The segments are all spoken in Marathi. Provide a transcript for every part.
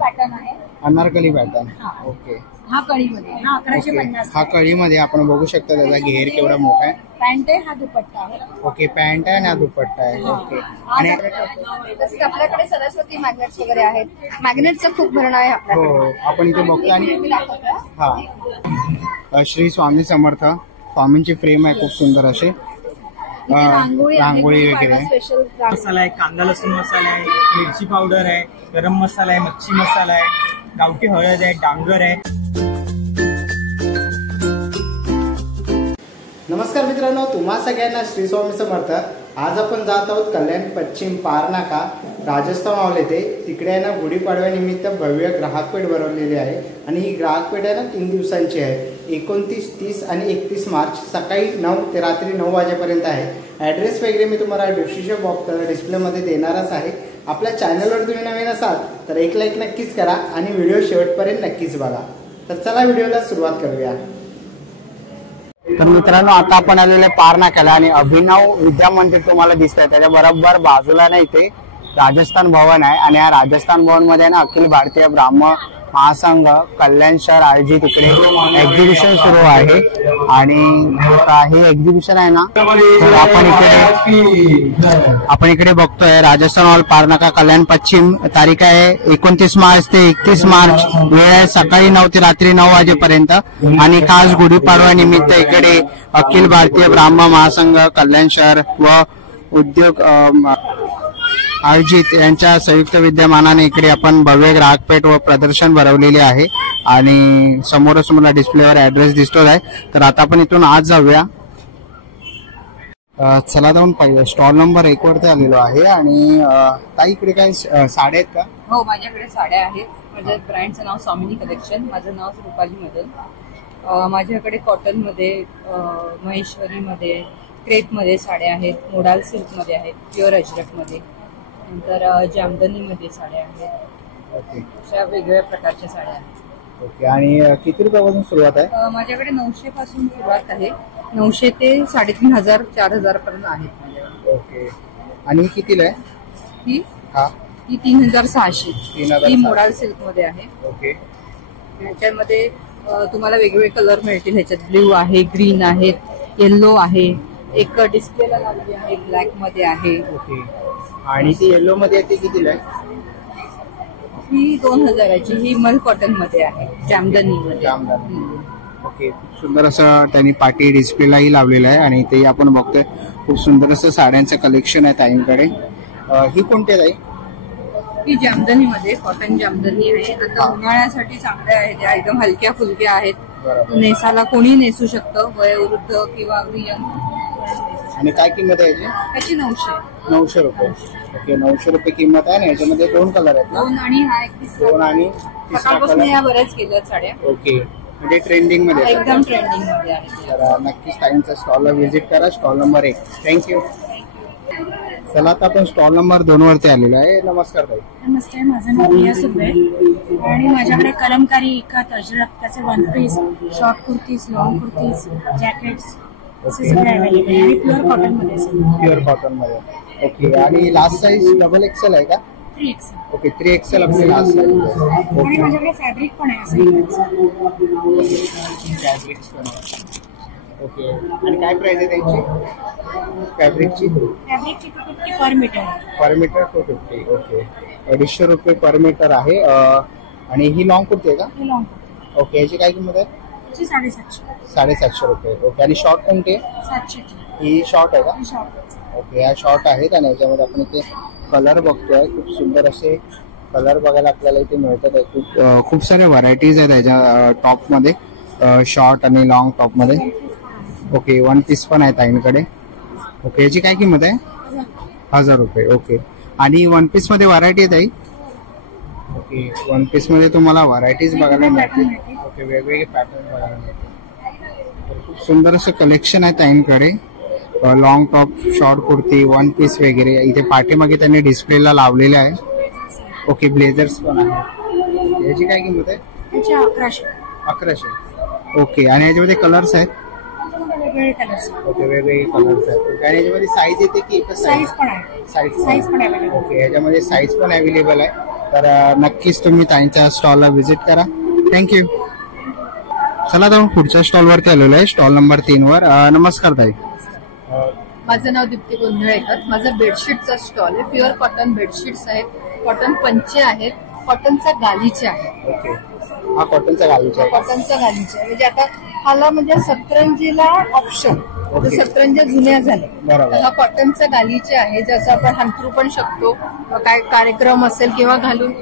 पॅटर्न आहे, अनारकली पॅटर्न. ओके. हा कळीमध्ये, हा 1150. हा कळीमध्ये आपण बघू शकता त्याचा घेर केवढा मोठा आहे. पॅन्ट आहे, हा दुपट्टा आहे. ओके, पॅन्ट आहे आणि हा दुपट्टा आहे. ओके. आणि तसंच आपल्याकडे सरस्वती मॅग्नेट्स वगैरे आहेत. मॅग्नेटचं खूप भरणं आहे आपल्याकडे. हो, आपण इथे बघतो. आणि हा श्री स्वामी समर्थ स्वामींची फ्रेम आहे, खूप सुंदर असे. रांगोळी वगैरे. स्पेशल मसाला आहे, कांदा लसूण मसाला आहे, मिरची पावडर आहे, गरम मसाला आहे, मच्छी मसाला आहे, गावठी हळद आहे, डांगर आहे. नमस्कार मित्रांनो, तुम्हा सगळ्यांना श्री स्वामी समर्थ. आज आपण जात आहोत कल्याण पश्चिम पारनाका राजस्थान मॉल येथे. तिकडे आहे ना गुढीपाडव्यानिमित्त भव्य ग्राहकपेठ भरवलेली आहे आणि ही ग्राहकपेठ आहे ना 3 दिवसांची आहे. 29, 30 आणि 31 मार्च सकाळी 9 ते रात्री 9 वाजेपर्यंत आहे. ॲड्रेस वगैरे मी तुम्हाला डिस्क्रिप्शन बॉक्स डिस्प्लेमध्ये देणारच आहे. आपल्या चॅनलवर तुम्ही नवीन असाल तर एक लाईक नक्कीच करा आणि व्हिडिओ शेवटपर्यंत नक्कीच बघा. तर चला व्हिडिओला सुरुवात करूया. तर मित्रांनो, आता आपण आलेले पारनाक्याला आणि अभिनव विद्या मंदिर तुम्हाला दिसत आहे. त्याच्या बरोबर बाजूला ना इथे राजस्थान भवन आहे आणि या राजस्थान भवन मध्ये ना अखिल भारतीय ब्राह्मण महासंघ कल्याण शहर आयोजित इकडे एक्झिबिशन सुरू आहे. आणि ही एक्झिबिशन आहे ना, तर आपण इकडे बघतोय राजस्थान हॉल पारनाका कल्याण पश्चिम. तारीख आहे 29 मार्च ते 31 मार्च. वेळ आहे सकाळी 9 ते रात्री 9 वाजेपर्यंत. आणि खास गुढीपाडवा निमित्त इकडे अखिल भारतीय ब्राह्मण महासंघ कल्याण शहर व उद्योग आयोजित यांच्या संयुक्त विद्यमानाने इकडे आपण भव्य ग्राहकपेठ व प्रदर्शन भरवलेले आहे. आणि समोरच मला डिस्प्लेवर ऍड्रेस दिसतोय आहे. तर आता आपण इथून आज जाऊया. चला जाऊन पाहिजे. स्टॉल नंबर 1 वरती आलेलो आहे. आणि ताई इकडे काय साड्या आहेत का? हो, माझ्याकडे साड्या आहेत. माझ्या ब्रँडचं नाव स्वामिनी कलेक्शन, माझं नाव रुपाली मदन. माझ्याकडे कॉटन मध्ये, महेश्वरी मध्ये, क्रेप मध्ये साड्या आहेत, मोडाल सिल्क मध्ये आहेत, प्युअर अजरक मध्ये, नंतर जामदनी मध्ये साड्या आहेत. ओके. अशा वेगवेगळ्या प्रकारच्या साड्या आहेत. ओके. आणि किती रुपयापासून सुरुवात आहे? माझ्याकडे 900 पासून सुरुवात आहे. 900 ते 3500 4000 पर्यंत आहेत. ओके. आणि कितीला आहे ही? हा, ही 3600. 3000. ही मोडाल सिल्क मध्ये आहे. ओके. ह्याच्यामध्ये तुम्हाला वेगवेगळे कलर मिळतील. ह्याच्यात ब्ल्यू आहे, ग्रीन आहेत, येल्लो आहे, एक डिस्प्लेला लावली आहे, ब्लॅक मध्ये आहे. ओके. आणि ती येलो मध्ये आहे ती कितीला आहे? ही 2000ची. ही मल कॉटन मध्ये आहे, जामदनी मध्ये. ओके. खूप सुंदर असं त्यांनी पाठी डिस्प्लेलाही लावलेलं आहे. आणि ते आपण बघतोय खूप सुंदर असं साड्यांचं कलेक्शन आहे ताईंकडे. ही कोणती आहे ताई? ही जामदनी मध्ये, कॉटन जामदनी आहे. आता उन्हाळ्यासाठी चांगल्या आहेत, त्या एकदम हलक्या फुलक्या आहेत. नेसाला कोणी नेसू शकतं, वयोवृद्ध किंवा अगदी यंग. आणि काय किंमत आहे याची? 900. 900 रुपये. ओके. 900 रुपये किंमत आहे. ना याच्यामध्ये 2 कलर आहेत. 2 आणि हा 2 आणि सकाळपासून या बऱ्याच केल्यात साड्या. ओके. म्हणजे ट्रेंडिंग मध्ये, एकदम ट्रेंडिंग मध्ये आहे. तर नक्कीच ताईंच्या स्टॉलला व्हिजिट करा. Stall number 1. थँक्यू. चला आता आपण स्टॉल नंबर 2 वरती आलेलो आहे. नमस्कार ताई. नमस्ते, माझं नाव प्रिया सुबे आणि माझ्याकडे कलमकारी, इकत, अजरक, त्याचे 1 piece, short kurtis, long kurtis, jackets असे सगळे अवेलेबल आहे. आणि प्युअर कॉटन मध्ये. प्युअर कॉटन मध्ये. ओके. आणि लास्ट साईज डबल एक्सेल आहे का? 3XL. ओके. 3XL आपली लास्ट साईज. आणि माझ्याकडे फॅब्रिक पण आहे असं फॅब्रिक्स पण आहे. ओके. आणि काय प्राइस आहे त्यांची फॅब्रिकची? 250 पर मीटर. पर मीटर 250. ओके. 250 रुपये पर मीटर आहे. आणि ही लॉंग कुर्ती आहे का? लॉंग कुर्ती. ओके. याची काय किंमत आहे? 750. 750 रुपये. ओके. आणि शॉर्ट कोणती आहे? 700. ही शॉर्ट आहे का? शॉर्ट. ओके. ह्या शॉर्ट आहेत. आणि याच्यामध्ये आपण इथे कलर बघतोय. खूप सुंदर असे कलर बघायला आपल्याला इथे मिळतात. खूप साऱ्या व्हरायटीज आहेत याच्या टॉप मध्ये, शॉर्ट आणि लॉंग टॉप मध्ये. ओके. 1 पीस पण आहे ताईंकडे. ओके. याची काय किंमत आहे? 1000 रुपये. ओके. आणि 1 पीस मध्ये व्हरायटी आहे ताई? ओके. 1 पीस मध्ये तुम्हाला व्हरायटीज बघायला मिळतील. ओके. वेगवेगळे पॅटर्न बघायला मिळतील. खूप सुंदर असं कलेक्शन आहे ताईंकडे. Long top, short kurti, 1 piece वगैरे. इथे पाठीमागे त्यांनी डिस्प्लेला लावलेले आहे. ओके. ब्लेझर्स पण आहे. याची काय किंमत आहे? 1100. 1100. ओके. आणि याच्यामध्ये कलर्स आहेत? वेगवेगळे कलर्स. ओके. वेगवेगळे कलर्स आहेत. आणि याच्यामध्ये साईज येते की एकच साईज पण आहे? साईज पण अवेलेबल. ओके. याच्यामध्ये साईज पण अवेलेबल आहे. तर नक्कीच तुम्ही ताईंच्या स्टॉलला व्हिजिट करा. थँक्यू. चला तर पुढच्या स्टॉलवरती आलेलो आहे, स्टॉल नंबर 3 वर. नमस्कार ताई. माझं नाव दीप्ती गोंधळेकर. माझा बेडशीटचा स्टॉल आहे. प्युअर कॉटन बेडशीट्स आहेत, कॉटन पंचे आहेत, कॉटनचा गालीचे आहेत. ओके, हा कॉटनचा गालीचा आहे. कॉटनचा गालीचे आहे म्हणजे आता हाला म्हणजे सतरंजीला ऑप्शन, ओके. सतरंज्या जुन्या झाल्या. बरोबर. हा कॉटनचा गालीचे आहे, ज्याचा आपण हांतरू पण शकतो, काय कार्यक्रम असेल किंवा घालून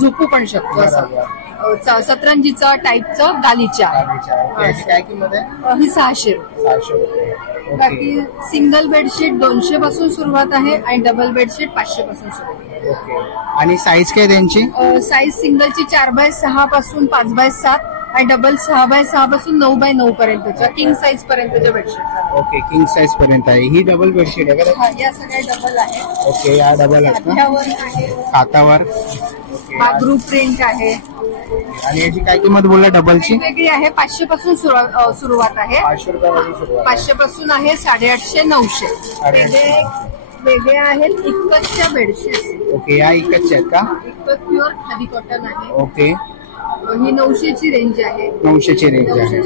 झोपू पण शकतो असं सतरंजीचा टाईपचं गालीचे आहे. याची काय किंमत आहे? ही 600 रुपये. 600 रुपये. बाकी सिंगल बेडशीट 200 पासून सुरुवात आहे आणि डबल बेडशीट 500 पासून सुरुवात आहे. ओके. आणि साईज काय त्यांची? साईज सिंगलची 4x6 पासून 5x7 आणि डबल 6x6 पासून 9x9 पर्यंतच्या किंग साईज पर्यंतच्या बेडशीट. ओके, किंग साईज पर्यंत आहे. ही डबल बेडशीट आहे का? या सगळ्या डबल आहे. ओके, या डबल आहेत ना? हातावर आहे, हातावर. बागरू प्रिंट आहे. आणि याची काय किंमत बोलला डबलची? वेगळी आहे. 500 पासून सुरुवात आहे. 500 रुपयापासून सुरुवात. 500 पासून आहे 850, 900. वेगळे आहेत इक्कतच्या बेडशीट. ओके, या इकतच्या आहेत का? इक्कत प्युअर खादी कॉटन आहे. ओके, ही 900 ची रेंज आहे. 900 ची रेंज आहे.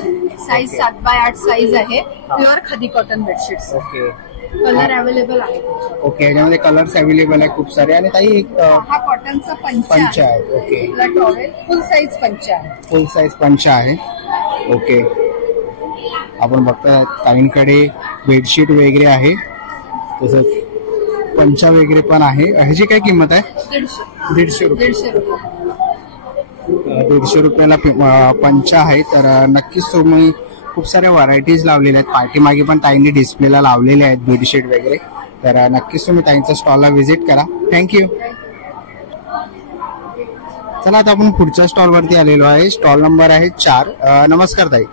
साईज 7x8 साईज आहे. Pure khadi cotton bedsheets. Okay. Colour available आहे. ओके, याच्यामध्ये कलर्स अवेलेबल आहे खूप सारे. आणि ताई एक हा कॉटनचा पंच आहे. ओके, टॉवेल फुल साईज पंच आहे. फुल साईज पंच आहे. ओके, आपण बघता ताईंकडे बेडशीट वगैरे आहे, तसंच पंचा वगैरे पण आहे. ह्याची काय किंमत आहे? 150 रुपये. 150 रुपयाला पंचा आहे. तर नक्कीच तुम्ही खूप साऱ्या व्हरायटीज लावलेल्या आहेत. पाठीमागे पण ताईंनी डिस्प्लेला लावलेले आहेत बेडशीट वगैरे. तर नक्कीच तुम्ही ताईंच्या स्टॉलला व्हिजिट करा. थँक्यू. चला आता आपण पुढच्या स्टॉलवरती आलेलो आहे. स्टॉल नंबर आहे 4. नमस्कार ताई.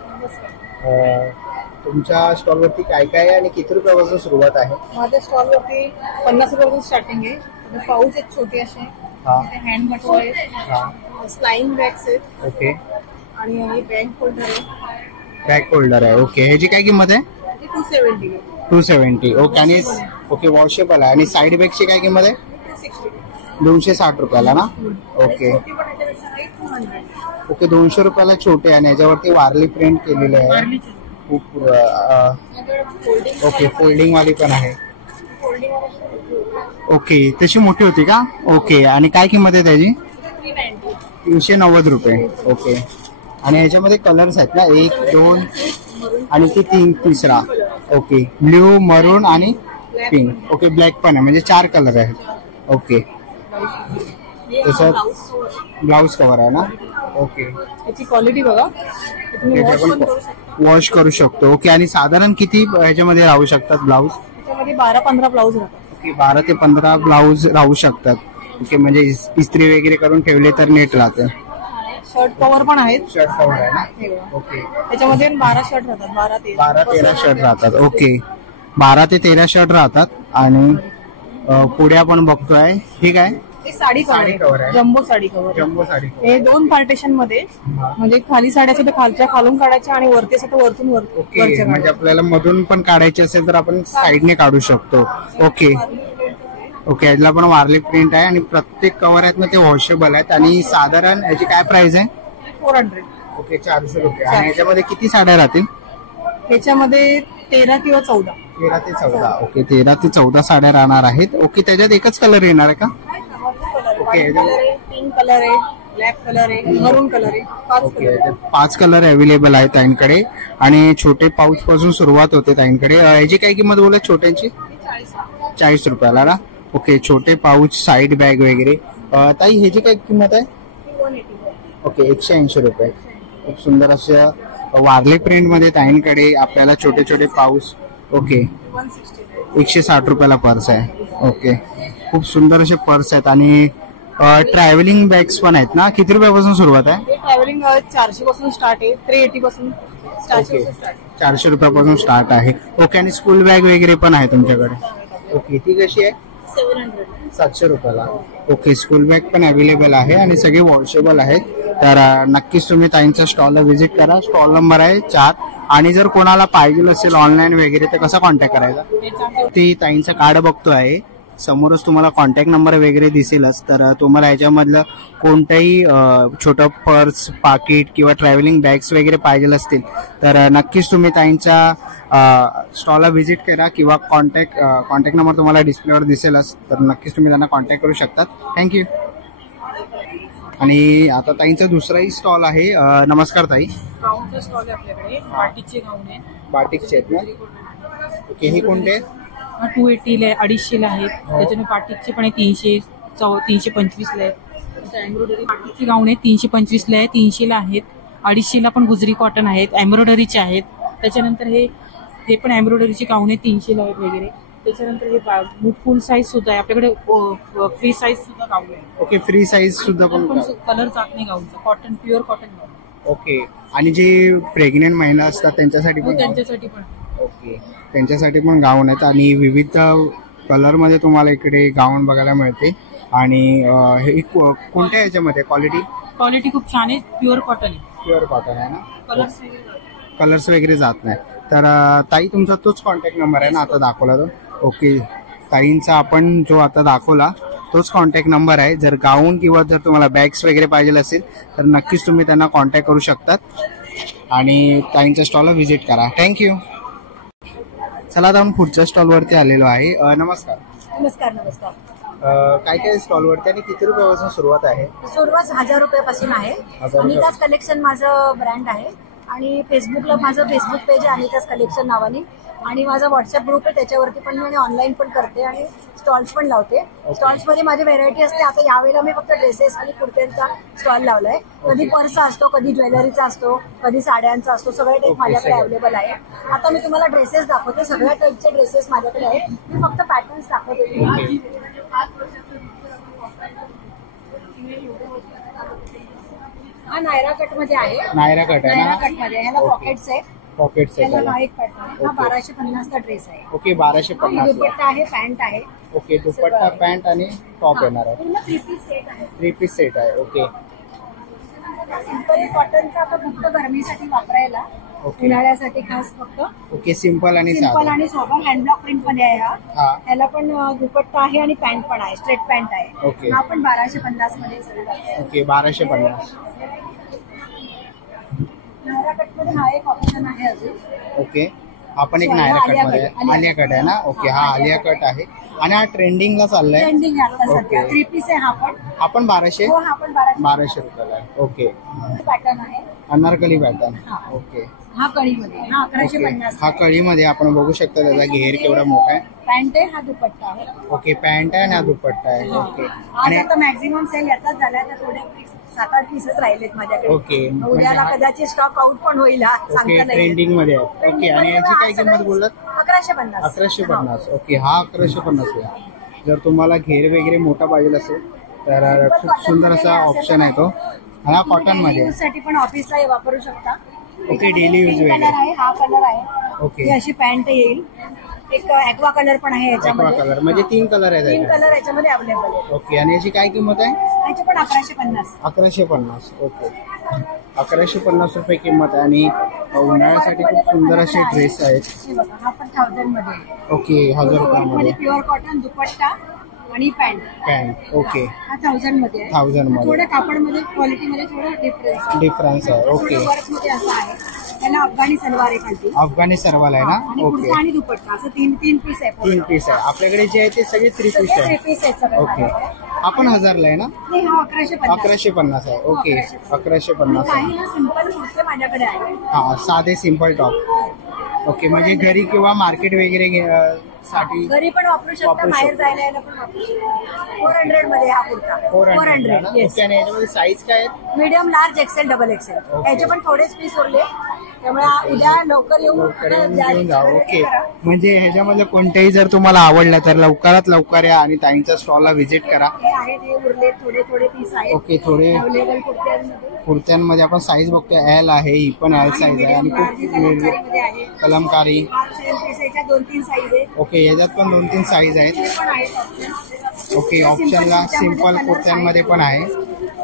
तुमच्या स्टॉलवरती काय काय आहे आणि किती रुपयापासून सुरुवात आहे? माझ्या स्टॉलवरती 50 रुपयापासून स्टार्टिंग आहे. पाऊच आहेत छोटे असे, हँड बटन आहेत, स्लाइंग बॅग्स आहेत. ओके. आणि बॅग होल्डर आहे. बॅग होल्डर आहे. ओके, ह्याची काय किंमत आहे? 270. 270. ओके. आणि ओके, वॉशेबल आहे. आणि साईड बॅगची काय किंमत आहे? 260 रुपयाला ना? ओके. ओके, 200 रुपयाला छोटे आणि याच्यावरती वारली प्रिंट केलेले आहे. खूप ओके, फोल्डिंग वाली पण आहे. ओके, तशी मोठी होती का? ओके. आणि काय किंमत आहे त्याची? 390 रुपये. ओके. आणि याच्यामध्ये कलर्स आहेत ना? 1, 2 आणि 3 तिसरा. ओके, ब्ल्यू, मरून आणि पिंक. ओके, ब्लॅक पण आहे, म्हणजे 4 कलर आहेत. ओके. तसं ब्लाउज कव्हर आहे ना? ओके. याची क्वालिटी बघा, वॉश करू शकतो. ओके. आणि साधारण किती ह्याच्यामध्ये राहू शकतात ब्लाउज? त्याच्यामध्ये 12-15 ब्लाउज राहतात. ओके, 12 ते 15 ब्लाउज राहू शकतात. ओके, म्हणजे इस्त्री वगैरे करून ठेवले तर नेट राहते. शर्ट कव्हर पण आहेत. शर्ट कव्हर आहे ना? ओके. त्याच्यामध्ये 12 शर्ट राहतात. 12-13 शर्ट राहतात. ओके, 12 ते 13 शर्ट राहतात. आणि पुढे आपण बघतोय, ठीक आहे, साडी कव्हर आहे. Jumbo sari cover. Jumbo sari. हे 2 पार्टिशन मध्ये, म्हणजे खाली साडी असेल तर खालच्या खालून काढायच्या आणि वरती असेल तर वरतून ओके. म्हणजे आपल्याला मधून पण काढायची असेल तर आपण साईडने काढू शकतो. ओके. ओके, याला पण वारली प्रिंट आहे आणि प्रत्येक कव्हर आहेत ना ते वॉशेबल आहेत. आणि साधारण याची काय प्राइस आहे? 400. ओके, 400 रुपये. आणि याच्यामध्ये किती साड्या राहतील? याच्यामध्ये 13 किंवा 14. 13 ते 14. ओके, 13 ते 14 साड्या राहणार आहेत. ओके, त्याच्यात एकच कलर येणार आहे का? ओके, पिंक कलर आहे, ब्लॅक कलर आहे, मरून कलर आहे. 5 कलर अवेलेबल आहेत ताईंकडे. आणि छोटे पाऊच पासून सुरुवात होते ताईंकडे. याची काय किंमत बोलत छोट्यांची? 40 रुपयाला ना? ओके, छोटे पाऊच, साईड बॅग वगैरे. ताई ह्याची काय किंमत आहे? 180. ओके, 180 रुपये. खूप सुंदर असं वारले प्रिंट मध्ये ताईंकडे आपल्याला छोटे छोटे पाऊस. ओके, 160 रुपयाला पर्स आहे. ओके, खूप सुंदर असे पर्स आहेत. आणि ट्रॅव्हलिंग बॅग्स पण आहेत ना? किती रुपयापासून सुरुवात आहे? ट्रॅव्हलिंग 400 पासून स्टार्ट आहे. 380 पासून स्टार्ट. 400 रुपयापासून स्टार्ट आहे. ओके. आणि स्कूल बॅग वगैरे पण आहे तुमच्याकडे? ओके, ती कशी आहे? 700 रुपयाला. ओके, स्कूल बॅग पण अवेलेबल आहे आणि सगळे वॉशेबल आहेत. तर नक्कीच तुम्ही ताईंच्या स्टॉलला व्हिजिट करा. स्टॉल नंबर आहे 4. आणि जर कोणाला पाहिजे असेल ऑनलाईन वगैरे तर कसा कॉन्टॅक्ट करायचा? ती ताईंचं कार्ड बघतो आहे समोरच तुम्हाला कॉन्टॅक्ट नंबर वगैरे दिसेलच. तर तुम्हाला याच्यामधलं कोणतंही छोटं पर्स, पाकिट किंवा ट्रॅव्हलिंग बॅग्स वगैरे पाहिजे असतील तर नक्कीच तुम्ही त्यांच्या स्टॉलला व्हिजिट करा किंवा कॉन्टॅक्ट नंबर तुम्हाला डिस्प्लेवर दिसेलच. तर नक्कीच तुम्ही त्यांना कॉन्टॅक्ट करू शकतात. थँक्यू. आणि आता ताईंचा दुसराही स्टॉल आहे. नमस्कार ताई. गाऊनचा स्टॉल आहे आपल्याकडे. बाटिकचे गाऊन आहे. बाटिकचे आहेत ना? ओके. हे कोणते? 280 आहे, 250 आहेत. त्याच्याने बाटिकचे पण आहे 300, 325 ला आहेत. एम्ब्रॉयडरी बाटिकचे गाऊन आहे 325 ला आहे, 300 ला आहेत. 250 ला पण गुजरी कॉटन आहेत, एम्ब्रॉयडरीचे आहेत. त्याच्यानंतर हे पण एम्ब्रॉयडरीचे गाऊन आहे 300 ला आहेत वगैरे. त्याच्यानंतर हे फुल साईज सुद्धा आहे आपल्याकडे. फ्री साईज सुद्धा गाऊन आहे. ओके. फ्री साईज सुद्धा पण कलर जात नाही गाऊनचा. कॉटन, प्युअर कॉटन गाऊन. ओके. आणि जे प्रेग्नेंट महिला असतात त्यांच्यासाठी पण? त्यांच्यासाठी पण. ओके. त्यांच्यासाठी पण गाऊन आहेत आणि विविध कलर मध्ये तुम्हाला इकडे गाऊन बघायला मिळते. आणि हे कोणत्या याच्यामध्ये क्वालिटी खूप छान आहे. प्युअर कॉटन आहे. प्युअर कॉटन आहे ना? कलर्स वगैरे जात नाही. तर ताई तुमचा तोच कॉन्टॅक्ट नंबर आहे ना आता दाखवला तो? ओके. ताईंचा आपण जो आता दाखवला तोच कॉन्टॅक्ट नंबर आहे. जर गाऊन किंवा जर तुम्हाला बॅग्स वगैरे पाहिजे असेल तर नक्कीच तुम्ही त्यांना कॉन्टॅक्ट करू शकतात आणि ताईंच्या स्टॉलला व्हिजिट करा. थँक्यू. चला आता आपण पुढच्या स्टॉलवरती आलेलो आहे. नमस्कार. नमस्कार. काय काय स्टॉलवरती आणि किती रुपयापासून सुरुवात आहे? सुरुवात 1000 रुपयापासून आहे. अनिताज कलेक्शन माझं ब्रँड आहे आणि फेसबुकला माझं फेसबुक पेज आहे अनिताज कलेक्शन नावाने. आणि माझा व्हॉट्सअप ग्रुप आहे त्याच्यावरती पण मी ऑनलाईन पण करते आणि स्टॉल्स पण लावते. स्टॉल्स मध्ये माझी व्हेरायटी असते. आता यावेळेला मी फक्त ड्रेसेस आणि कुर्त्यांचा स्टॉल लावलाय. कधी पर्सचा असतो, कधी ज्वेलरीचा असतो, कधी साड्यांचा असतो. सगळे टाईप माझ्याकडे अवेलेबल आहे. आता मी तुम्हाला ड्रेसेस दाखवते. सगळ्या टाईपचे ड्रेसेस माझ्याकडे आहेत. मी फक्त पॅटर्न्स दाखवते. हा नायरा कट मध्ये आहे. नायरा कट आहे. नायरा कट मध्ये ह्याला पॉकेट्स आहे. पॉकेट्स आहे. त्याला एक पॅटर्न आहे. हा 1250 चा ड्रेस आहे. ओके. 1250. दुपट्टा आहे, पॅन्ट आहे. ओके. दुपट्टा, पॅन्ट आणि टॉप येणार आहे. पूर्ण 3 पीस सेट आहे. 3 पीस सेट आहे. ओके. सिंपल कॉटनचा आता फक्त गरमीसाठी वापरायला. ओके. उन्हाळ्यासाठी खास फक्त. ओके. सिंपल आणि सिंपल आणि सोबर हँडब्लॉक प्रिंट मध्ये आहे हा. ह्याला पण दुपट्टा आहे आणि पॅन्ट पण आहे. स्ट्रेट पॅन्ट आहे. ओके. हा पण 1250 मध्ये. ओके. 1250. नायरा कट मध्ये हा एक ऑप्शन आहे अजून. ओके. आपण एक नायरा कट मध्ये आलिया कट आहे ना? ओके. हा आलिया कट आहे आणि हा ट्रेंडिंगला चाललाय. ट्रेंडिंग आता सध्या 3 पीस आहे. हा पण 1200. हो, हा पण 1200 रुपयाला आहे. ओके. पॅटर्न आहे. अनारकली पॅटर्न. ओके. हा कळीमध्ये. हा 1150. हा कळीमध्ये आपण बघू शकता त्याचा घेर केवढा मोठा आहे. पॅन्ट आहे. हा दुपट्टा आहे. ओके. पॅन्ट आहे आणि हा दुपट्टा आहे. ओके. आणि आता मॅक्झिमम सेल याचाच झाला. तर थोडे 7-8 पीसच राहिलेत माझ्याकडे. ओके. उद्याला कदाचित स्टॉक आउट पण होईल. ओके. ट्रेंडिंग मध्ये आहे. ओके. आणि याची काय किंमत बोललात? 1150. 1150. ओके. हा 1150 आहे. जर तुम्हाला घेर वगैरे मोठा पाहिजे असेल तर खूप सुंदर असा ऑप्शन आहे तो. हा कॉटन मध्ये साठी पण ऑफिसला वापरू शकता. ओके. डेली यूज कलर आहे. हा कलर आहे. ओके. अशी पॅन्ट येईल. एक ऍक्वा कलर पण आहे याच्यामध्ये. कलर म्हणजे 3 कलर आहेत. 3 कलर याच्यामध्ये अवेलेबल आहे. ओके. आणि याची काय किंमत आहे? याची पण 1150. 1150. ओके. 1150 रुपये किंमत आहे. आणि उन्हाळ्यासाठी खूप सुंदर असे ड्रेस आहेत. हा पण 1000 मध्ये. ओके. 1000 रुपयामध्ये प्युअर कॉटन दुपट्टा आणि पॅन्ट. ओके. हा 1000 मध्ये. 1000 मध्ये. थोडं कापडमध्ये क्वालिटीमध्ये थोडं डिफरन्स आहे. ओके. वर्क मध्ये असं आहे. त्याला अफगाणी सलवार आहे खाली. अफगाणी सलवार आहे ना? ओके. कुर्ता आणि दुपट्टा असं 3 पीस आहे. 3 पीस आहे. आपल्याकडे जे आहे ते सगळे 3 पीस आहे. 3 पीस आहेत सगळे. ओके. आपण 1000ला आहे ना? नाही, हा 1150. 1150 आहे. ओके. 1150 आहे. काही ना सिंपल कुर्ते माझ्याकडे आहे. हा साधे सिंपल टॉप. ओके. म्हणजे घरी किंवा मार्केट वगैरे साठी घरी पण वापरू शकता. बाहेर जायला यायला पण वापरू शकता. 400 मध्ये हा कुर्ता. 400. ओके. आणि याच्यामध्ये साईज काय आहेत? Medium, large, XL, double XL. याचे पण थोडेच पीस उरले. त्यामुळे उद्या लवकर येऊन जा. ओके. म्हणजे ह्याच्यामध्ये कोणतेही जर तुम्हाला आवडलं तर लवकरात लवकर या आणि ताईंच्या स्टॉलला व्हिजिट करा. हे आहेत, हे उरले थोडे पीस आहेत. ओके. थोडे अवेलेबल कुर्त्यांमध्ये आपण साईज बघतो. एल आहे, ही पण एल साईज आहे आणि खूप कलमकारी. 2-3 साईज आहे. ओके. याच्यात पण 2-3 साईज आहेत. ओके. ऑप्शनला सिंपल कुर्त्यांमध्ये पण आहे.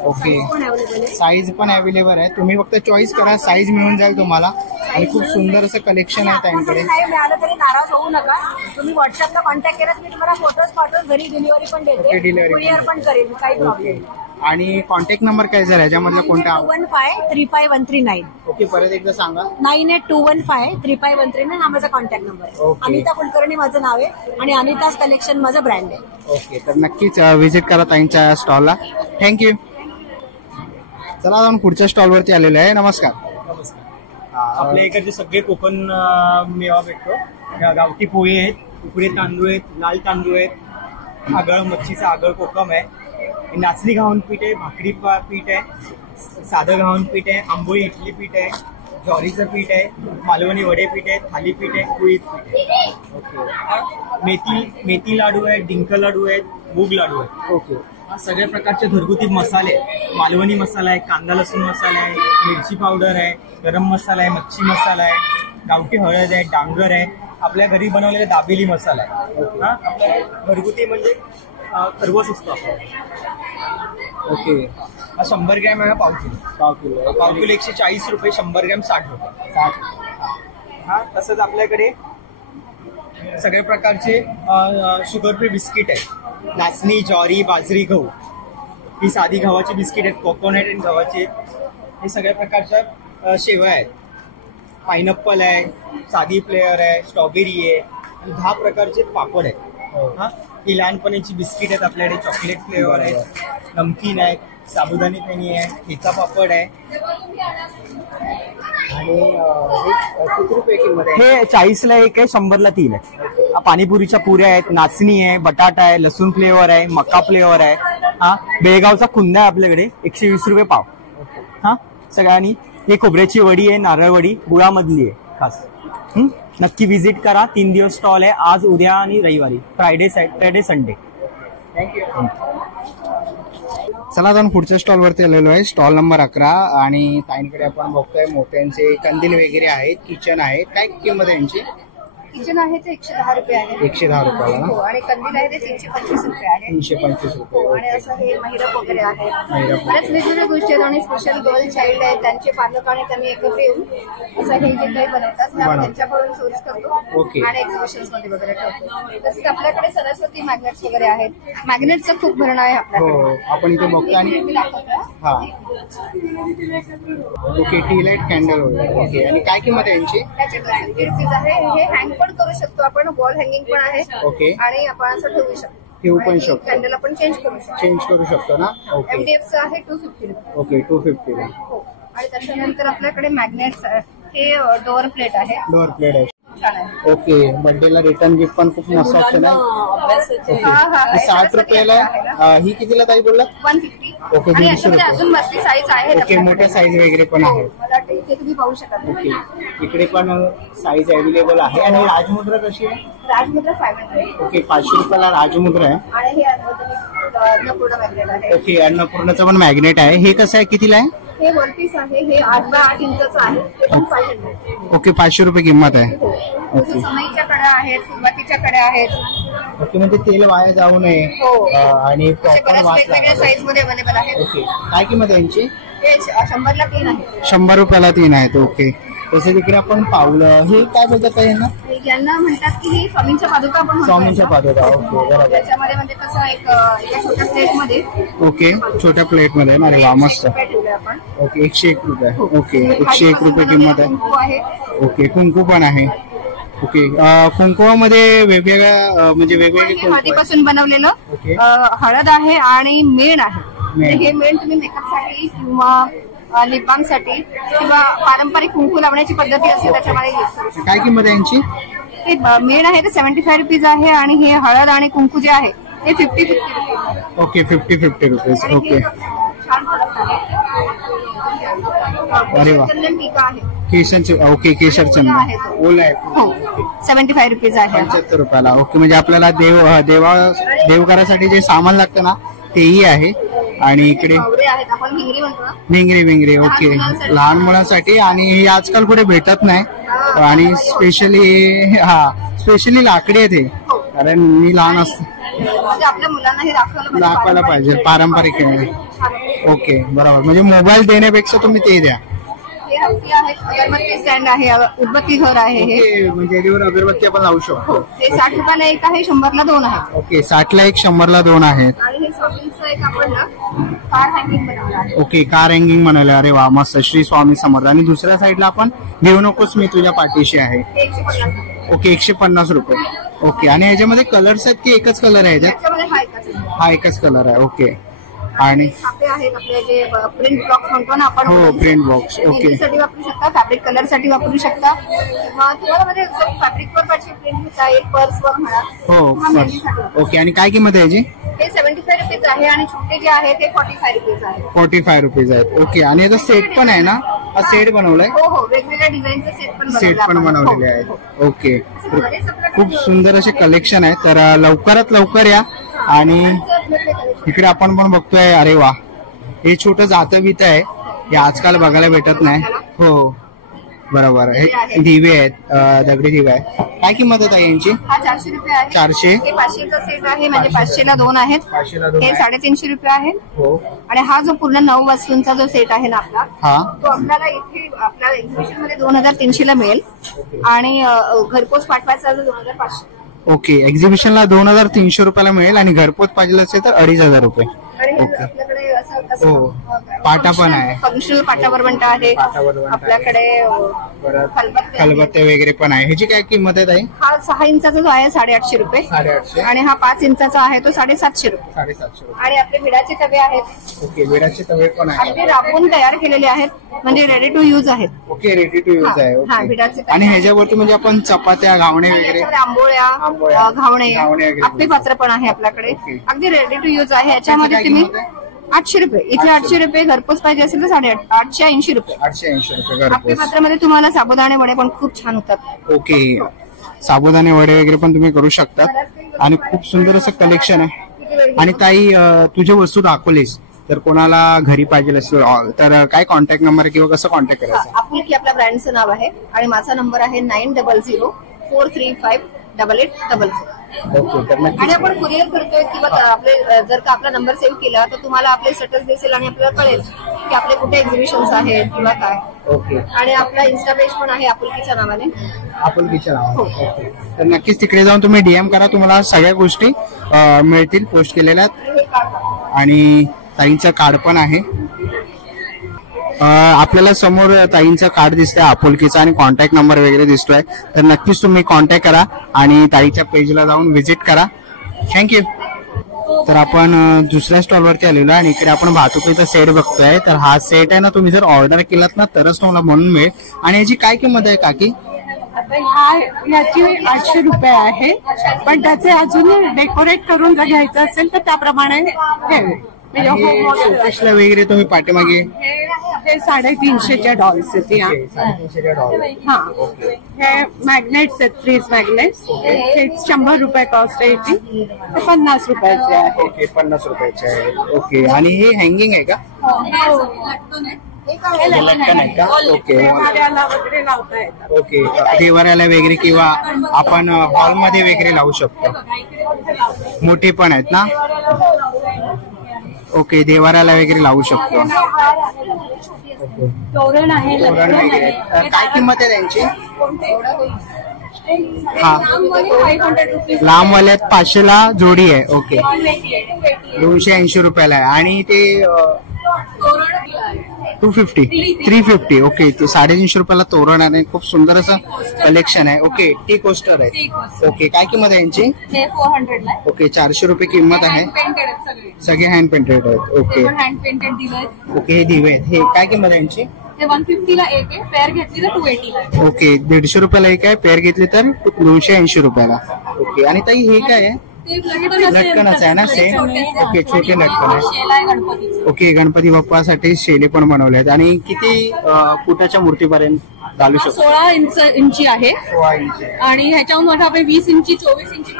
ओके, पण अवेलेबल आहे. साईज पण अवेलेबल आहे. तुम्ही फक्त चॉईस करा, साईज मिळून जाईल तुम्हाला. आणि खूप सुंदर असं कलेक्शन आहे त्यांकडे. नाही मिळालं तरी नाराज होऊ नका. तुम्ही व्हॉट्सअपला कॉन्टॅक्ट केलात, मी तुम्हाला फोटोज पाठवून घरी डिलिव्हरी पण देते, delivery कुरिअर पण करेल, काही प्रॉब्लेम. आणि कॉन्टॅक्ट नंबर काय जर ह्याच्यामधला कोणता? 9821535139. ओके, परत एकदा सांगा. 9821535139 हा माझा कॉन्टॅक्ट नंबर आहे. ओके. अनिता कुलकर्णी माझं नाव आहे आणि अनिताज कलेक्शन माझं ब्रँड आहे. ओके, तर नक्कीच व्हिजिट करा ताईंच्या स्टॉलला. थँक्यू. चला जाऊन पुढच्या स्टॉलवरती आलेलो आहे. नमस्कार. आपल्या इकडचे सगळे कोकण मेवा भेटतो. गावठी पोहे आहेत, उकडे तांदूळ आहेत, लाल तांदूळ आहेत, आगळ मच्छीचा आगळ कोकम आहे, नाचणी घावन पीठ आहे, भाकरी पीठ आहे, साधं घावन पीठ आहे, आंबोळी इडली पीठ आहे, ज्वारीचं पीठ आहे, मालवणी वडे पीठ आहे, थालीपीठ आहे, कुळीत पीठ आहे. ओके, मेथी लाडू आहेत, डिंक लाडू आहेत, मूग लाडू आहेत. ओके, सगळ्या प्रकारचे घरगुती मसाले, मालवणी मसाला आहे, कांदा लसूण मसाला आहे, मिरची पावडर आहे, गरम मसाला आहे, मच्छी मसाला आहे, गावठी हळद आहे, डांगर आहे, आपल्या घरी बनवलेला दाबेली मसाला आहे. आपल्या घरगुती म्हणजे खरवस असतो आपला. ओके, हा 100 ग्रॅम आहे, पाव किलो 140 रुपये, 100 ग्रॅम 60 रुपये. 60. हा, तसंच आपल्याकडे सगळ्या प्रकारचे शुगर फ्री बिस्किट आहे, नाचणी, ज्वारी, बाजरी, गहू, ही साधी गव्हाची बिस्किट आहेत, कोकोनट आणि गव्हाचे. हे सगळ्या प्रकारच्या शेवया आहेत, पायनॅपल आहे, साधी फ्लेवर आहे, स्ट्रॉबेरी आहे, आणि 10 प्रकारचे पापड आहेत. हा, ही लहानपणीची बिस्किट आहेत आपल्याकडे, चॉकलेट फ्लेवर आहेत, नमकीन आहेत, साबुदाणी फेणी आहे, ठेचा पापड आहे. आणि किती रुपये किंमत आहे? हे 40ला एक आहे, 100ला 3 आहे. पाणीपुरीच्या पुऱ्या आहेत, नाचणी आहे, बटाटा आहे, लसूण फ्लेवर आहे, मका फ्लेवर आहे. हा, बेळगावचा खुंदा आहे आपल्याकडे, 120 रुपये पाव. हा, सगळ्यांनी हे खोबऱ्याची वडी आहे, नारळ वडी गुळामधली आहे खास. नक्की व्हिजिट करा. 3 दिवस स्टॉल आहे, आज, उद्या आणि रविवारी, फ्रायडे, सॅटर्डे, संडे. थँक्यू. चला जाऊन पुढच्या स्टॉल वरती आलेलो आहे, स्टॉल नंबर 11. आणि ताईंकडे आपण बघतोय मोठ्यांचे कंदील वगैरे आहेत, किचन आहेत. काय किंमत आहे यांची? किचन आहे ते 110 रुपये आहे. 110 रुपयाला ना? आणि कंदील आहे ते 325 रुपये आहे. 325 रुपये. आणि असं हे महिरप वगैरे आहे. महिरप. बऱ्याच वेगवेगळ्या गोष्टी आहेत. आणि स्पेशल गर्ल चाइल्ड आहेत, त्यांचे पालक आणि त्यांनी एकत्र येऊन असं हे जे काही बनवतात ते आपण त्यांच्याकडून सोर्स करतो. ओके. आणि एक्झिबिशन्स मध्ये वगैरे ठेवतो. तसंच आपल्याकडे सरस्वती मॅग्नेट्स वगैरे आहेत. मॅग्नेटचं खूप भरणं आहे आपल्याकडे. हो, आपण इथे बघतो. आणि हा, ओके, टी लाईट कॅन्डल वगैरे. ओके, आणि काय किंमत आहे यांची? त्याचे 250 रुपीज आहे. हे हँग पण करू शकतो आपण, वॉल हँगिंग पण आहे. ओके. आणि आपण असं ठेवू शकतो. ठेवू पण शकतो. कॅन्डल आपण चेंज करू शकतो. चेंज करू शकतो ना? ओके. MDFचं आहे 250 रुपये. ओके, 250 ला. हो. आणि त्याच्यानंतर आपल्याकडे मॅग्नेट्स हे डोअर प्लेट आहे. डोअर प्लेट आहे. छान आहे. ओके, बर्थडेला रिटर्न गिफ्ट पण खूप मस्त असते ना? ओके, 60 रुपयाला. ही कितीला ताई बोलला? 150. ओके, आणि 150 याच्यामध्ये रुपये. अजून वरती साईज आहे. ओके, मोठ्या साईज वगैरे पण आहे. मला वाटतं इथे तुम्ही पाहू शकता. ओके, इकडे पण साईज अवेलेबल आहे. आणि राजमुद्रा कशी आहे? राजमुद्रा 500. ओके, 500 रुपयाला राजमुद्रा आहे. आणि हे अन्नपूर्णा मॅग्नेट आहे. ओके, अन्नपूर्णाचं पण मॅग्नेट आहे. हे कसं आहे, कितीला आहे? हे 1 पीस आहे. हे 8 बाय 8 इंचाचं आहे. ते पण 500. ओके, 500 रुपये किंमत आहे. ओके. समईच्या कड्या आहेत, सुरुवातीच्या कड्या आहेत. ओके, म्हणजे तेल वाया जाऊ नये. हो. आणि असे प्रॉपर बऱ्याच वेगवेगळ्या साईज मध्ये अवेलेबल आहेत. ओके, काय किंमत आहे यांची? हे 100ला 3 आहे. 100 रुपयाला 3 आहेत. ओके, तसे तिकडे आपण पावलं, हे काय बोलतात यांना? यांना म्हणतात की ही स्वामींच्या पादुका आपण म्हणतो. स्वामींच्या पादुका. ओके, बरोबर. त्याच्यामध्ये म्हणजे कसं एका छोट्या प्लेट मध्ये. ओके, छोट्या प्लेट मध्ये. अरे वा, मस्त. आपण. ओके, 101 रुपये. ओके, 101 रुपये किंमत आहे. कुंकू आहे. ओके, कुंकू पण आहे. ओके, कुंकुमामध्ये वेगवेगळ्या म्हणजे वेगवेगळे हळदीपासून बनवलेलं. ओके. हळद आहे आणि मेण आहे. हे मेण तुम्ही मेकअपसाठी किंवा लिप बाम साठी किंवा पारंपरिक कुंकू लावण्याची पद्धती असते त्याच्यामध्ये यूज करू शकतो. काय किंमत आहे यांची? हे मेण आहे ते 75 रुपीज आहे. आणि हे हळद आणि कुंकू जे आहे ते 50 रुपीज. Okay, 50 rupees. ओके, छान प्रोडक्ट आहे. अरे वा. चंदन टीका आहे. केशर. ओके, केशर चंदन ओला आहे. हो, 75 रुपीज आहे. 75 रुपयाला. ओके, म्हणजे आपल्याला देवघरासाठी जे सामान लागतं ना तेही आहे. आणि इकडे आहेत, आपण भिंगरी म्हणतो ना. भिंगरी. ओके, लहान मुलांसाठी. आणि हे आजकाल कुठे भेटत नाही. आणि स्पेशली लाकडी आहे ते, कारण मी लहान असतो. म्हणजे आपल्या मुलांना हे दाखवायला पाहिजे पारंपरिक आहे. ओके बरोबर, म्हणजे मोबाईल देण्यापेक्षा तुम्ही ते द्या. हे हत्ती आहे, अगरबत्ती स्टँड आहे, उदबत्ती घर आहे हे. ओके, म्हणजे याच्यावर अगरबत्ती आपण लावू शकतो. हे 60 रुपयाला एक आहे, 100 ला 2 आहे. ओके, 60 ला 1, 100 ला 2 आहेत. आणि हे स्वामींचं एक आपण ना कार हँगिंग बनवलं आहे. ओके, कार हँगिंग बनवलं. अरे वा, मस्त. श्री स्वामी समर्थ. आणि दुसऱ्या साईडला आपण घेऊ नकोस मी तुझ्या पाठीशी आहे. हे 150 रुपये. ओके, 150 रुपये. ओके, आणि याच्यामध्ये कलर्स आहेत की एकच कलर आहे याच्यात? त्याच्यामध्ये हा एकच आहे. हा एकच कलर आहे. ओके, आणि छापे आहेत आपले जे प्रिंट बॉक्स म्हणतो ना आपण. हो, प्रिंट बॉक्स. ओके, साठी वापरू शकता, फॅब्रिक कलर साठी वापरू शकता, किंवा तुम्हाला म्हणजे फॅब्रिक वर पाहिजे प्रिंट घेता येईल, पर्स वर म्हणा. हो. हा मेहंदीसाठी वापरू. ओके, आणि काय किंमत आहे याची? हे 75 रुपीज आहे आणि छोटे जे आहे ते 45 रुपीज आहे. 45 रुपीज आहेत. ओके, आणि याचा सेट पण आहे ना? हा सेट बनवलाय? हो हो, वेगवेगळ्या डिझाईनचे सेट पण बनवलेले आहेत. ओके, खूप सुंदर असे कलेक्शन आहे. तर लवकरात लवकर या. आणि इकडे आपण पण बघतोय, अरे वा, हे छोटं जातं बीत आहे, हे आजकाल बघायला भेटत नाही. हो बरोबर, हे दिवे आहेत, दगडी दिवे आहे. काय किंमत आहे यांची? हा 400 रुपये आहे. 400. हे 500चा सेट आहे, म्हणजे 500 ला 2 आहेत. 500 ला 2 हे 350 रुपये आहे. हो. आणि हा जो पूर्ण 9 वस्तूंचा जो सेट आहे ना आपला, हा, तो आपल्याला इथे आपल्या एक्झिबिशन मध्ये 2300 ला मिळेल. आणि घरपोच पाठवायचा 2500. ओके, एक्झिबिशनला 2300 रुपयाला मिळेल, आणि घरपोच पाहिजे असेल तर 2500 रुपये. आणि ओके. आपल्याकडे हो, पाटा पण आहे. फंक्शनल पाटावर बनता आहे आपल्याकडे. खलबत्ते वगैरे पण आहे. ह्याची काय किंमत आहे ताई? हा 6 इंचाचा जो आहे 850 रुपये. 850. आणि हा 5 इंचाचा आहे तो 750 रुपये. 750 रुपये. आणि आपले विडाचे तवे आहेत. ओके, विडाचे तवे पण आहे. अगदी राबवून तयार केलेले आहेत, म्हणजे रेडी टू यूज आहेत. ओके, रेडी टू यूज आहे. हा, ओके. विडाचे तवे. आणि ह्याच्यावरती म्हणजे आपण चपात्या, घावणे वगैरे? आंबोळ्या, आंबोळ्या, घावणे, घावणे वगैरे. आपले पात्र पण आहे आपल्याकडे. ओके. अगदी रेडी टू यूज आहे. याच्यामध्ये काय तुम्ही किंमत आहे? 800 रुपये, इथे 800 रुपये, घरपोच पाहिजे असेल तर 880 रुपये. 880 रुपये आपल्या घरपोच. पात्रामध्ये तुम्हाला साबुदाणे वडे पण खूप छान होतात. ओके, साबुदाणे वडे वगैरे पण तुम्ही करू शकतात. आणि खूप सुंदर असं कलेक्शन आहे. आणि ताई, तुझ्या वस्तू दाखवलीस, तर कोणाला घरी पाहिजे असेल तर काय कॉन्टॅक्ट नंबर किंवा कसं कॉन्टॅक्ट करायचं? आपुलकी आपल्या ब्रँडचं नाव आहे, आणि माझा नंबर आहे 9004358844. ओके, तर आणि नक्की. आपण कुरिअर करतोय, किंवा आपले जर का आपला नंबर सेव्ह केला तर तुम्हाला आपले स्टेटस दिसेल, आणि आपल्याला कळेल की आपले कुठे एक्झिबिशन्स आहेत किंवा काय. ओके, आणि आपला इन्स्टा पेज पण आहे आपुलकीच्या नावाने. आपुलकीच्या नावाने. ओके, तर नक्कीच तिकडे जाऊन तुम्ही डीएम करा, तुम्हाला सगळ्या गोष्टी मिळतील पोस्ट केलेल्या. हे काढा. आणि ताईंचं कार्ड पण आहे. आपल्याला समोर ताईंचं कार्ड दिसतंय आपुलकीचा, आणि कॉन्टॅक्ट नंबर वगैरे दिसतोय. तर नक्कीच तुम्ही कॉन्टॅक्ट करा आणि ताईच्या पेजला जाऊन व्हिजिट करा. थँक्यू. तर आपण दुसऱ्या स्टॉलवरती आलेलो आहे, आणि इकडे आपण भातुकलीचा सेट बघतोय. तर हा सेट आहे ना, तुम्ही जर ऑर्डर केलात ना तरच तुम्हाला म्हणून मिळेल. आणि याची काय किंमत आहे काकी? याची 800 रुपये आहे, पण त्याचे अजून डेकोरेट करून जर घ्यायचं असेल तर त्याप्रमाणे शोकेसला वगैरे तुम्ही पाठीमागे हे 350च्या डॉल्स आहेत. 350च्या डॉलर. हा, हे मॅग्नेट्स आहेत, फ्रीज मॅग्नेट्स. हे 100 रुपये कॉस्ट आहे, याची 50 रुपयाचे आहे. ओके, 50 रुपयाचे आहे. ओके, आणि हे हँगिंग आहे का? लटकन आहे का? ओके, देवाऱ्याला वगैरे लावता येतात. ओके, देवाऱ्याला वगैरे किंवा आपण हॉलमध्ये वगैरे लावू शकतो. मोठे पण आहेत ना? ओके, देवाऱ्याला वगैरे लावू शकतो. तोरण आहे, तोरण वगैरे. काय किंमत आहे त्यांची? हा, लांबवाल्यात 500 ला जोडी आहे. ओके, 280 रुपयाला आहे. आणि ते 250, 350. ओके, ते 350 रुपयाला तोरण आहे. खूप सुंदर असं कलेक्शन आहे. ओके, टी कोस्टर आहे. ओके, काय किंमत आहे यांची? 400 ला. ओके, 400 रुपये किंमत आहे. सगळे हँड पेंटेड आहेत. ओके, हँड पेंटेड दिलंय. ओके, हे दिवे आहेत. हे काय किंमत आहे यांची? ते 150 ला एक आहे, पेअर घेतली तर 280 ला. ओके, 150 रुपयाला एक आहे, पेअर घेतली तर 280 रुपयाला. ओके, आणि ताई हे काय आहे? लटकनच आहे ना सेम? ओके, छोटे लटकन आहे. ओके, गणपती बाप्पासाठी शेले पण बनवले आहेत. आणि किती फुटाच्या मूर्तीपर्यंत घालू शकतो? 16 इंची आहे. 16 इंच. आणि ह्याच्याहून मोठा आपण 20 इंची, 24 इंची.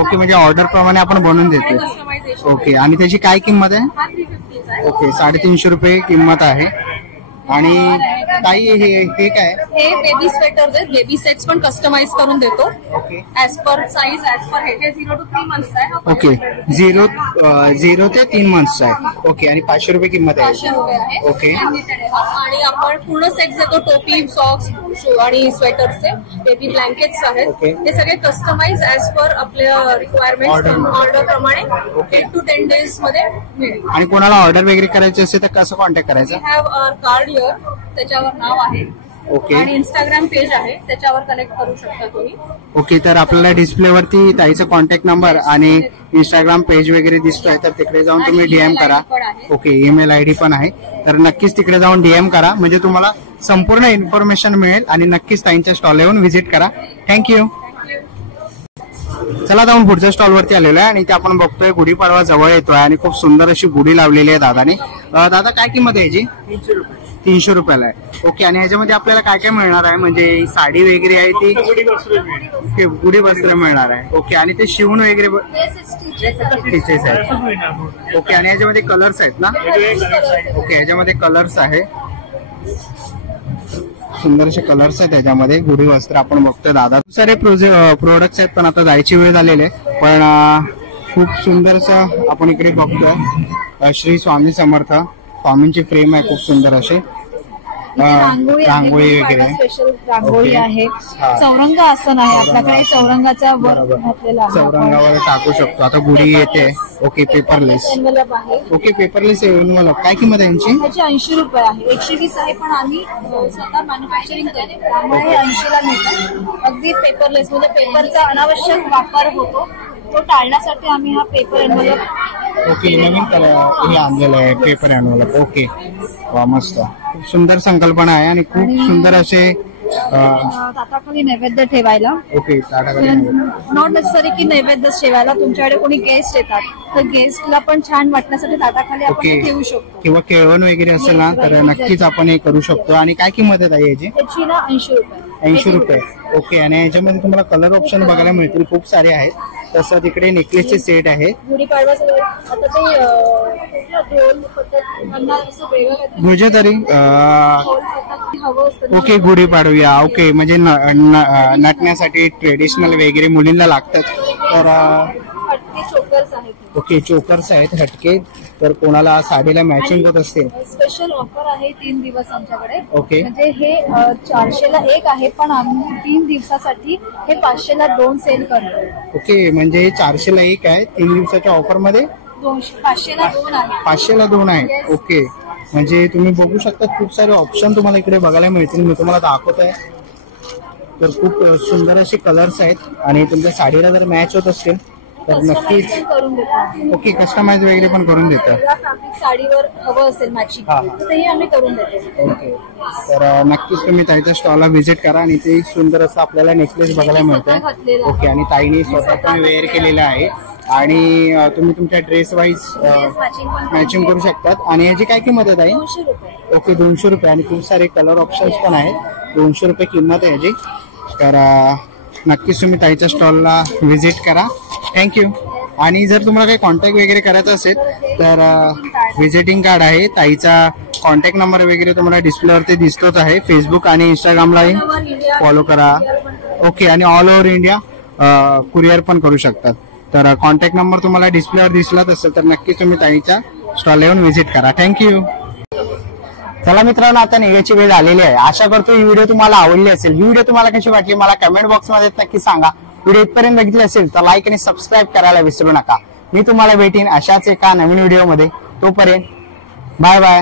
ओके, म्हणजे ऑर्डर प्रमाणे आपण बनवून देतो. ओके, आणि त्याची काय किंमत आहे? हा 350 आहे. ओके, 350 रुपये किंमत आहे. आणि ताई हे काय? हे बेबी स्वेटर्स आहेत, बेबी सेट्स पण कस्टमाइज करून देतो. Okay as per size, as per हे 0 to 3 months आहे. ओके 0 ते 3 months आहे. ओके आणि 500 रुपये किंमत आहे. 500 रुपये आहे. ओके आणि आपण पूर्ण सेट देतो, टोपी, सॉक्स आणि स्वेटर्सचे. बेबी ब्लँकेट्स आहेत. ओके. ते सगळे कस्टमाइज ॲज पर आपल्या रिक्वायरमेंट ऑर्डर प्रमाणे 8 to 10 days मध्ये मिळेल. आणि कोणाला ऑर्डर वगैरे करायची असेल तर कसं कॉन्टॅक्ट करायचं? We have our card here, त्याच्यावर नाव आहे. ओके आणि इंस्टाग्राम पेज आहे, त्याच्यावर कनेक्ट करू शकता तुम्ही. ओके तर आपल्याला डिस्प्लेवरती ताईचा कॉन्टॅक्ट नंबर आणि इंस्टाग्राम पेज वगैरे दिसतोय, तर तिकडे जाऊन तुम्ही आणि डीएम email करा. ID पण आहे. ओके ईमेल आयडी पण आहे, तर नक्कीच तिकडे जाऊन डीएम करा, म्हणजे तुम्हाला संपूर्ण इन्फॉर्मेशन मिळेल. आणि नक्कीच ताईंच्या स्टॉल येऊन व्हिजिट करा. थँक्यू. चला जाऊन पुढच्या स्टॉलवरती आलेलो आहे आणि ते आपण बघतोय गुढीपाडवा जवळ येतोय आणि खूप सुंदर अशी गुढी लावलेली आहे दादाने. दादा काय किंमत आहे याची? 300 रुपयाला आहे. ओके आणि ह्याच्यामध्ये आपल्याला काय काय मिळणार आहे? म्हणजे साडी वगैरे आहे ती गुढी वस्त्र मिळणार आहे. ओके आणि ते शिवून वगैरे स्टिचेस आहेत. ओके आणि ह्याच्यामध्ये कलर्स आहेत ना? ओके ह्याच्यामध्ये कलर्स आहे, सुंदरसे कलर्स आहेत त्याच्यामध्ये. गुढी वस्त्र आपण बघतोय दादा. खूप सारे प्रोडक्ट्स आहेत पण आता जायची वेळ झालेली आहे. पण खूप सुंदरसा आपण इकडे बघतोय श्री स्वामी समर्थ स्वामींची फ्रेम आहे, खूप सुंदर अशी रांगोळी वगैरे. स्पेशल रांगोळी ओके. आहे. हा. चौरंग आसन आहे आपल्याकडे, चौरंगाचा वर घातलेला आहे. चौरंगावर टाकू शकतो. आता गुढी येते. Okay paperless. एनवेलप आहे. Okay paperless envelope. काय किंमत आहे यांची? त्याची 80 रुपये आहे. 120 आहे, पण आम्ही स्वतः मॅन्युफॅक्चरिंग करतो, त्यामुळे हे 80ला मिळतात. अगदी पेपरलेस, म्हणजे पेपरचा अनावश्यक वापर होतो, तो टाळण्यासाठी आम्ही हा पेपर एनवेलप. ओके नवीन हे आणलेलं आहे पेपर एनवेलप. ओके वा मस्त, खूप सुंदर संकल्पना आहे आणि खूप सुंदर असे ताटाखाली नैवेद्य ठेवायला. ओके ताटाखाली नॉट नेसेसरी की नैवेद्य ठेवायला, तुमच्याकडे कोणी गेस्ट येतात तर गेस्टला पण छान वाटण्यासाठी ताटाखाली आपण ओके. हे ठेवू शकतो. किंवा केळवण वगैरे असेल ना तर नक्कीच आपण हे करू शकतो. आणि काय किंमत आहे ताई याची? त्याची ना 80 रुपये. 80 रुपये. ओके आणि याच्यामध्ये तुम्हाला कलर ऑप्शन बघायला मिळतील, खूप सारे आहेत. तसं तिकडे नेकलेसचे सेट आहेत. गुढीपाडवाचं आता ते ढोल पद्धत असं वेगळं गुजतरी ढोल पद्धत हवं असतं. ओके गुढी पाडूया. ओके म्हणजे नटण्यासाठी ट्रेडिशनल वगैरे मुलींना लागतात, तर हटके चोकर्स आहेत. ओके चोकर्स आहेत हटके, तर कोणाला साडीला मॅचिंग होत असतील. स्पेशल ऑफर आहे 3 दिवस आमच्याकडे. ओके. म्हणजे हे 400ला 1 आहे, पण आम्ही 3 दिवसासाठी हे 500ला 2 सेल करतो. ओके म्हणजे 400ला 1 आहे, 3 दिवसाच्या ऑफर मध्ये 500ला 2 आहे. 500ला 2 आहे. ओके म्हणजे तुम्ही बघू शकता खूप सारे ऑप्शन तुम्हाला इकडे बघायला मिळतील. मी तुम्हाला दाखवत आहे, तर खूप सुंदर असे कलर्स आहेत आणि तुमच्या साडीला जर मॅच होत असतील तर नक्कीच. करून देतो. ओके कस्टमाइज वगैरे पण करून देतं. फॅब्रिक साडीवर हवं असेल मॅचिंग तर तेही आम्ही करून देतो. ओके तर नक्कीच तुम्ही ताईच्या स्टॉलला व्हिजिट करा आणि ते सुंदर असं आपल्याला नेकलेस बघायला मिळतंय. ओके आणि ताईने स्वतः पण वेअर केलेलं आहे आणि तुम्ही तुमच्या ड्रेस वाईज मॅचिंग करू शकतात. आणि याची काय किंमत आहे ताई? 200 रुपये. ओके 200 रुपये आणि खूप सारे कलर ऑप्शन्स पण आहेत. 200 रुपये किंमत आहे याची. तर नक्कीच तुम्ही ताईच्या स्टॉलला व्हिजिट करा. थँक्यू. आणि जर तुम्हाला काही कॉन्टॅक्ट वगैरे करायचं असेल तर व्हिजिटिंग कार्ड आहे, ताईचा कॉन्टॅक्ट नंबर वगैरे तुम्हाला डिस्प्लेवरती दिसतोच आहे. फेसबुक आणि इंस्टाग्रामलाही फॉलो करा. ओके आणि ऑल ओव्हर इंडिया कुरिअर पण करू शकतात. तर कॉन्टॅक्ट नंबर तुम्हाला डिस्प्लेवर दिसलाच असेल तर नक्कीच तुम्ही ताईच्या स्टॉल येऊन व्हिजिट करा. थँक्यू. चला मित्रांनो आता निघायची वेळ आलेली आहे. आशा करतो ही व्हिडिओ तुम्हाला आवडली असेल. ही व्हिडिओ तुम्हाला कशी वाटली मला कमेंट बॉक्समध्ये नक्की सांगा. व्हिडिओ इथपर्यंत बघितली असेल तर लाईक आणि सबस्क्राईब करायला विसरू नका. मी तुम्हाला भेटीन अशाच एका नवीन व्हिडिओमध्ये. तोपर्यंत बाय बाय.